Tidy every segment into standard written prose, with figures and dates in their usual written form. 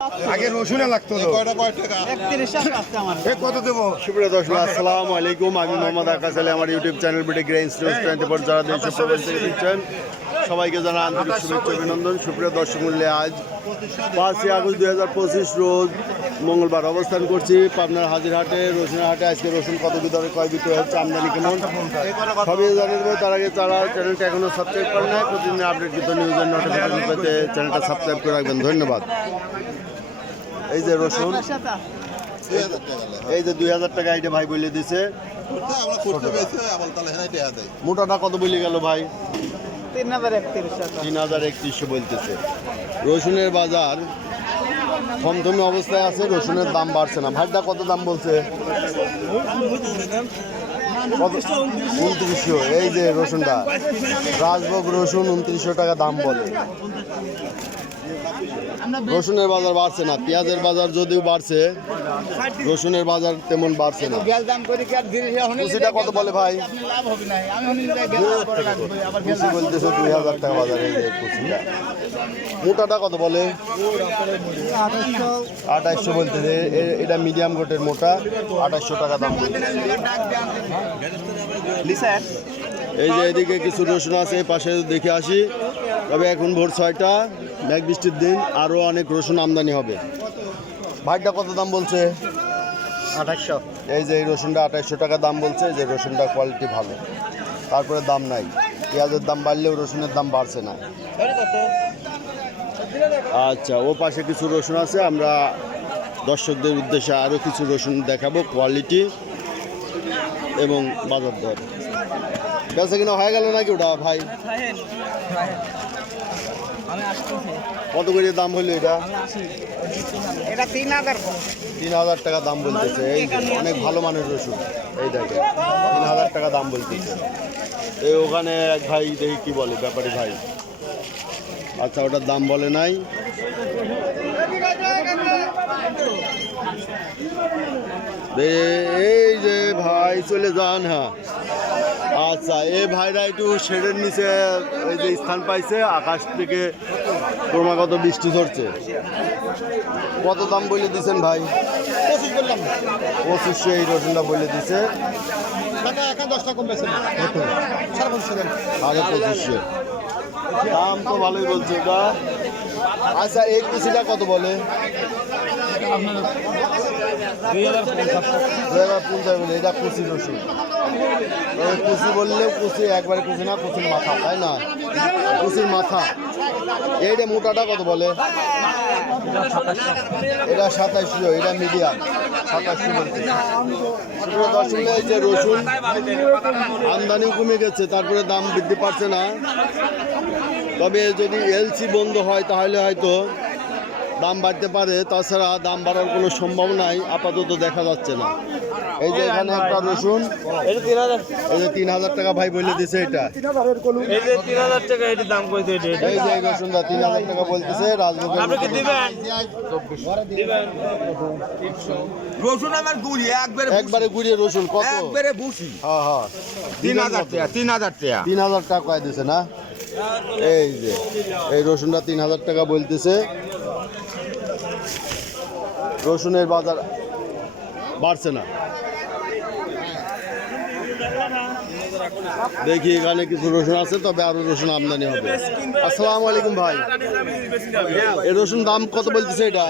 আগে রসুনে লাগতো কত দেবো? সুপ্রিয় দর্শক আসসালামু আলাইকুম, আমি মোহাম্মদ আকাশ আলী। আমার YouTube channel BD grains news 24 যারা দেশ ও প্রবাস থেকে দেখছেন সবাইকে জানাই আন্তরিক শুভেচ্ছা অভিনন্দন। সুপ্রিয় দর্শক মূল্যে আজ 5ই আগস্ট 2025 রোজ মঙ্গলবার অবস্থান করছি পাবনার হাজিরহাটে রসুনের হাটে। আজকে রসুন কত দরে কয় বিক্রি হচ্ছে, আমদানি কেমন সবই জানিয়ে দেবো। তার আগে তারা চ্যানেলটা এখনও সাবস্ক্রাইব করে নেয়, প্রতিদিন আপডেট কিন্তু নিউজের নোটিফিকেশন পেতে চ্যানেলটা সাবস্ক্রাইব করে রাখবেন। ধন্যবাদ। এই যে রসুন, এই যে 2000 টাকা এটা ভাই বলে দিছে। মোটাটা কত বলে গেল ভাই? 3031 বলতেছে। রসুনের বাজার থমথমে অবস্থায় আছে, রসুনের দাম বাড়ছে না। ভাইটা কত দাম বলছে? 2900। এই যে রসুনটা রাজভোগ রসুন 2900 টাকা দাম বলে। রসুনের বাজার বাড়ছে না, পেঁয়াজের বাজার যদিও বাড়ছে, রসুনের বাজার তেমন বাড়ছে না। কুচিটা কত বলে ভাই? কুচি বলতেছে 2000 টাকা বাজার। এই যে কুচিটা। মোটাটা কত বলে? 2800 বলতেছে। এটা মিডিয়াম গোটের মোটা, 2800 টাকা দাম বলতেছে। এই যে এদিকে কিছু রসুন আছে, পাশে দেখে আসি। তবে এখন ভোর 6টা, মেঘ বৃষ্টির দিন, আরও অনেক রসুন আমদানি হবে। ভাইটা কত দাম বলছে? 2800। এই যে এই রসুনটা 2800 টাকা দাম বলছে। যে রসুনটা কোয়ালিটি ভালো, তারপরে দাম নাই। পেঁয়াজের দাম বাড়লেও রসুনের দাম বাড়ছে না। আচ্ছা, ও পাশে কিছু রসুন আছে, আমরা দর্শকদের উদ্দেশ্যে আরও কিছু রসুন দেখাবো, কোয়ালিটি এবং বাজার দর। বেচা কিনা হয়ে গেল নাকি ওটা ভাই? কত করে দাম হলো এটা? 3000 টাকা দাম বলতেছে। এই অনেক ভালো মানের রসুন, এই দেখে 3000 টাকা দাম বলতেছে। এই ওখানে এক ভাই দেখি কি বলে, ব্যাপারী ভাই। আচ্ছা, ওটার দাম বলে নাই। এই যে ভাই চলে যান। হ্যাঁ, আচ্ছা, এই ভাইরা একটু শেডের নিচে এই যে স্থান পাইছে, আকাশ থেকে ক্রমাগত বৃষ্টি ধরছে। কত দাম বলে দিচ্ছেন ভাই? 2500 এই রসুনটা বলে দিছে। 2500 দাম তো ভালোই বলছে এটা। আচ্ছা, এই কুচিটা কত বলে? 2050 বলে। এটা কুচি রসুন। কুচি বললেও কুচি একবারে কুচি না, কুচির মাথা, তাই না? কুচির মাথা। এইটা মোটাটা কত বলে? এটা 2700। এটা মিডিয়াম 2700 বলছে। এই যে রসুন আমদানিও কমে গেছে, তারপরে দাম বৃদ্ধি পাচ্ছে না। তবে যদি এলসি বন্ধ হয় তাহলে হয়তো দাম বাড়তে পারে, তাছাড়া দাম বাড়ার কোনো সম্ভাবনাই আপাতত দেখা যাচ্ছে না। এই যে এখানে একটা রসুন, এই যে 3000 টাকা ভাই বলে দিছে। এটা এই যে 3000 টাকা এর দাম কইছে। এই যে এই রসুনটা 3000 টাকা বলতেছে। রাজভোগ আপনি কি দিবেন? রসুন আমার গুড়ি একবারে গুড়িয়ে রসুন কত? একবারে বুঝি। হ্যাঁ হ্যাঁ, 3000 টাকা। 3000 টাকা কয় দিছে না? এই যে এই রসুনটা 3000 টাকা বলতেছে। রসুনের বাজার বাড়ছে না। দেখি এখানে কিছু রসুন আছে, তবে আরো রসুন আমদানি হবে। আসসালামু আলাইকুম ভাই, এই রসুন দাম কত বলতেছে? এটা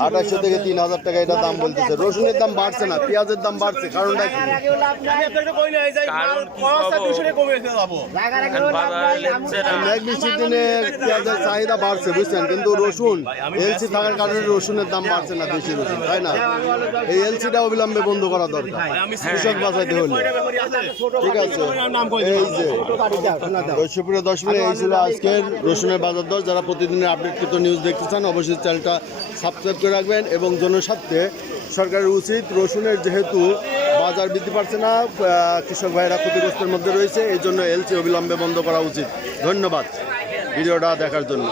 2800 থেকে 3000 টাকা এটা দাম বলতেছে। রসুনের দাম বাড়ছে না, পেঁয়াজের দাম বাড়ছে। কারণটা কি? মেঘ বৃষ্টির দিনে পেঁয়াজের চাহিদা বাড়ছে, বুঝছেন, কিন্তু রসুন এলসি থাকার কারণে রসুনের দাম বাড়ছে না, দেশি রসুন, তাই না? এই এলসিটা অবিলম্বে বন্ধ করা দরকার, কৃষক বাঁচাইতে হলে। ঠিক আছে, এই যে সুপ্রিয় দর্শক, এই ছিল আজকের রসুনের বাজার দর। যারা প্রতিদিনের আপডেটকৃত নিউজ দেখতে চান অবশ্যই চ্যানেলটা সাবস্ক্রাইব করে রাখবেন। এবং জনস্বার্থে সরকারের উচিত, রসুনের যেহেতু বাজার বৃদ্ধি পাচ্ছে না, কৃষক ভাইয়েরা ক্ষতিগ্রস্তের মধ্যে রয়েছে, এই জন্য এলসি অবিলম্বে বন্ধ করা উচিত। ধন্যবাদ ভিডিওটা দেখার জন্য।